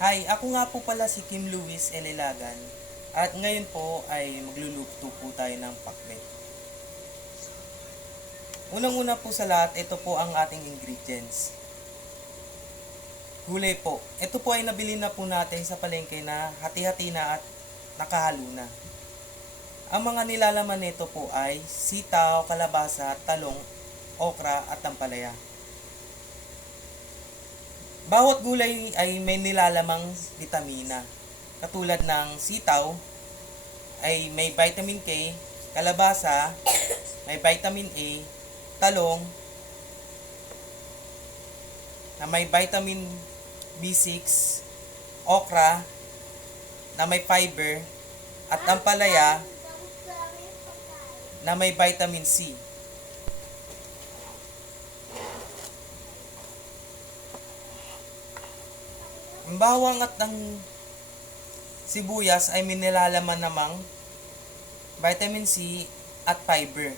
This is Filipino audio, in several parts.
Hi, ako nga po pala si Kim Luis Elilagan at ngayon po ay magluluto po tayo ng pakbet. Unang-una po sa lahat, ito po ang ating ingredients. Gulay po. Ito po ay nabili na po natin sa palengke na hati-hati na at nakahalo na. Ang mga nilalaman nito po ay sitaw, kalabasa, talong, okra at ampalaya. Bawat gulay ay may nilalamang vitamina. Katulad ng sitaw ay may vitamin K, kalabasa may vitamin A, talong na may vitamin B6, okra na may fiber, at ampalaya na may vitamin C. Ang bawang at ang sibuyas ay may nilalaman namang vitamin C at fiber.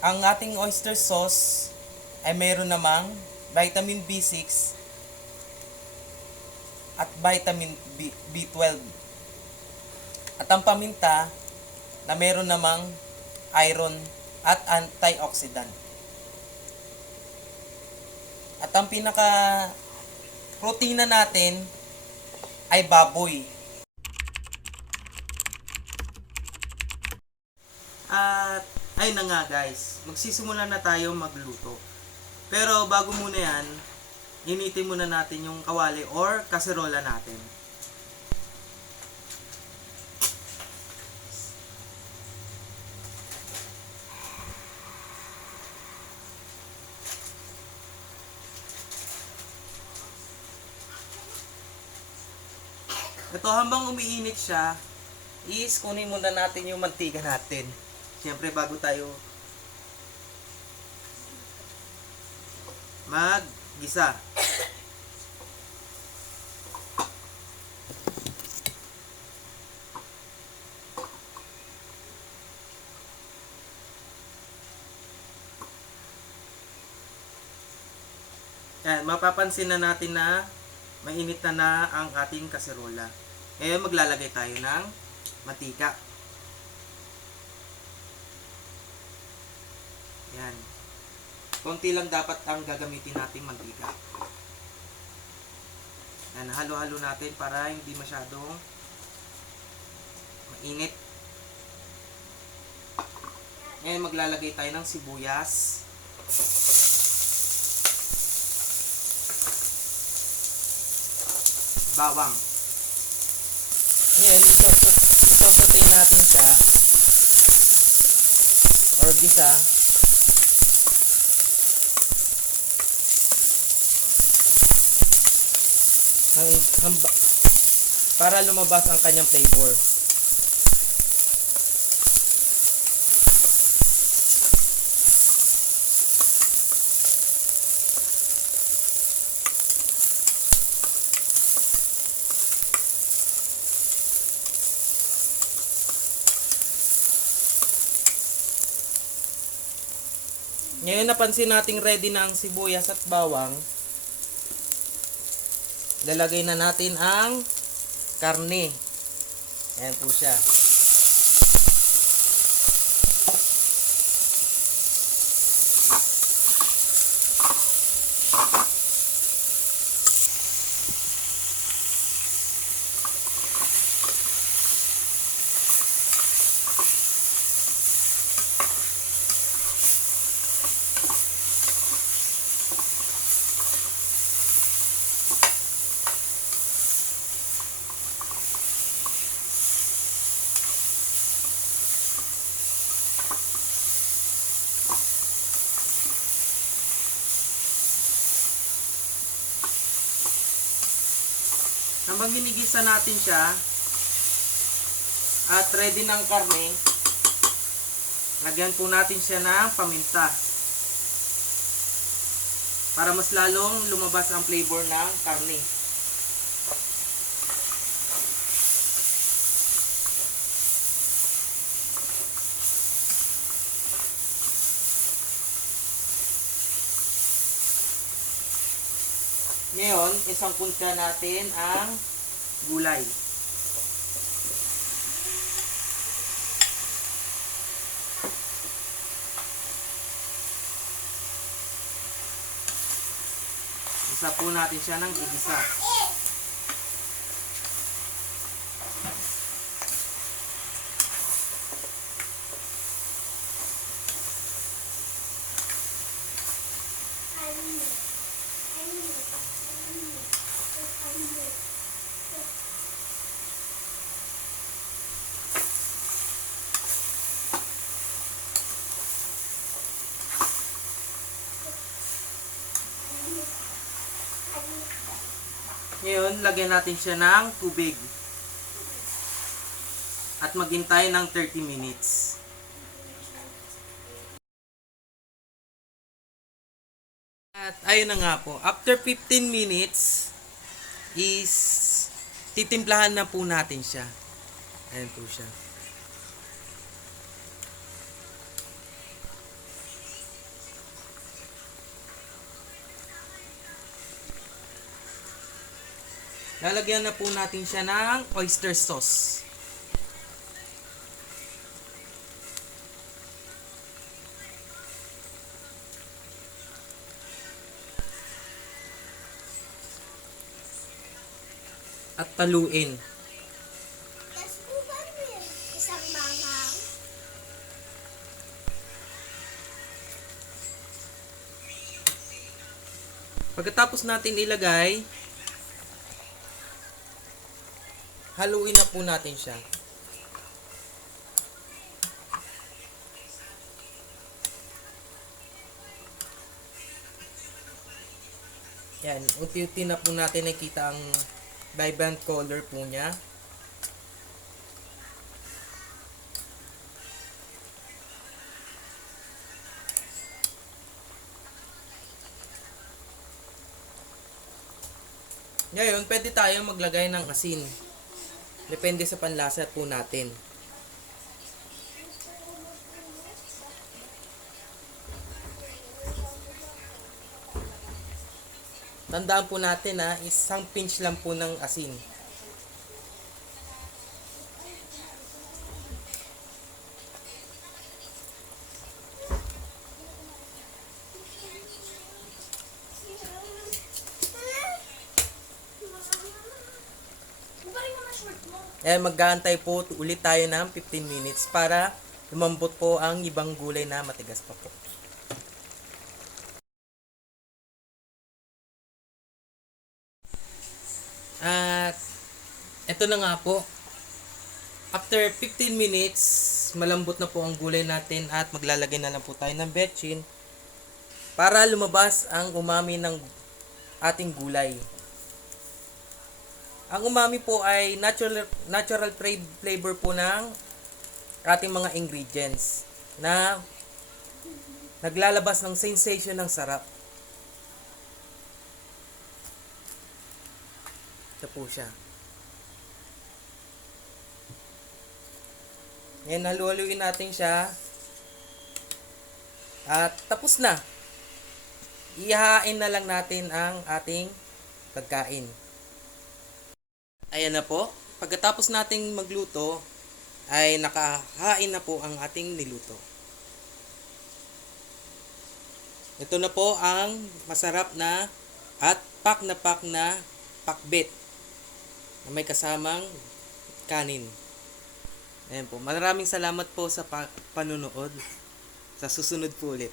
Ang ating oyster sauce ay mayroon namang vitamin B6 at vitamin B12. At ang paminta na mayroon namang iron at antioxidant. At ang pinaka protina natin ay baboy. At ayun na nga guys, magsisimula na tayo magluto. Pero bago muna yan, initin muna natin yung kawali or kaserola natin. Ito, habang umiinit siya, is kunin muna natin yung mantika natin. Siyempre bago tayo maggisa. Yan, mapapansin na natin na mainit na ang ating kaserola. Ngayon maglalagay tayo ng mantika. Yan. Konti lang dapat ang gagamitin nating mantika. Yan, halo-halo natin para hindi masyadong mainit. Ngayon maglalagay tayo ng sibuyas. Bawang. Ngayon, isasatay natin siya or gisa para lumabas ang kanyang flavor. Ngayon napansin nating ready na ang sibuyas at bawang. Lalagay na natin ang karne. Ayan po siya. Habang ginigisa natin siya at ready ng karne, lagyan po natin siya ng paminta para mas lalong lumabas ang flavor ng karne. Ngayon, isangkot na natin ang gulay. Isa po natin siya ng igisa. Ngayon, lagyan natin siya ng tubig. At maghintay ng 30 minutes. At ayun na nga po, after 15 minutes is titimplahan na po natin siya. Ayan po siya. Lalagyan na po natin siya ng oyster sauce. At taluin. Tapos po ba isang mangang? Pagkatapos natin ilagay, haluin na po natin siya. Yan, unti-unti na po natin nakita ang vibrant color po niya. Ngayon, pwede tayo maglagay ng asin. Depende sa panlasa po natin. Tandaan po natin na isang pinch lang po ng asin. Mag-aantay po ulit tayo ng 15 minutes para lumambot po ang ibang gulay na matigas pa po. At eto na nga po. After 15 minutes, malambot na po ang gulay natin at maglalagay na lang po tayo ng betchin para lumabas ang umami ng ating gulay. Ang umami po ay natural flavor po ng ating mga ingredients na naglalabas ng sensation ng sarap. Ito po siya. Ngayon, halu-haluin natin siya. At tapos na. Ihahain na lang natin ang ating pagkain. Ayan na po. Pagkatapos nating magluto, ay nakahain na po ang ating niluto. Ito na po ang masarap na at pak na pakbet na may kasamang kanin. Ayan po. Maraming salamat po sa panunood. Sa susunod po ulit.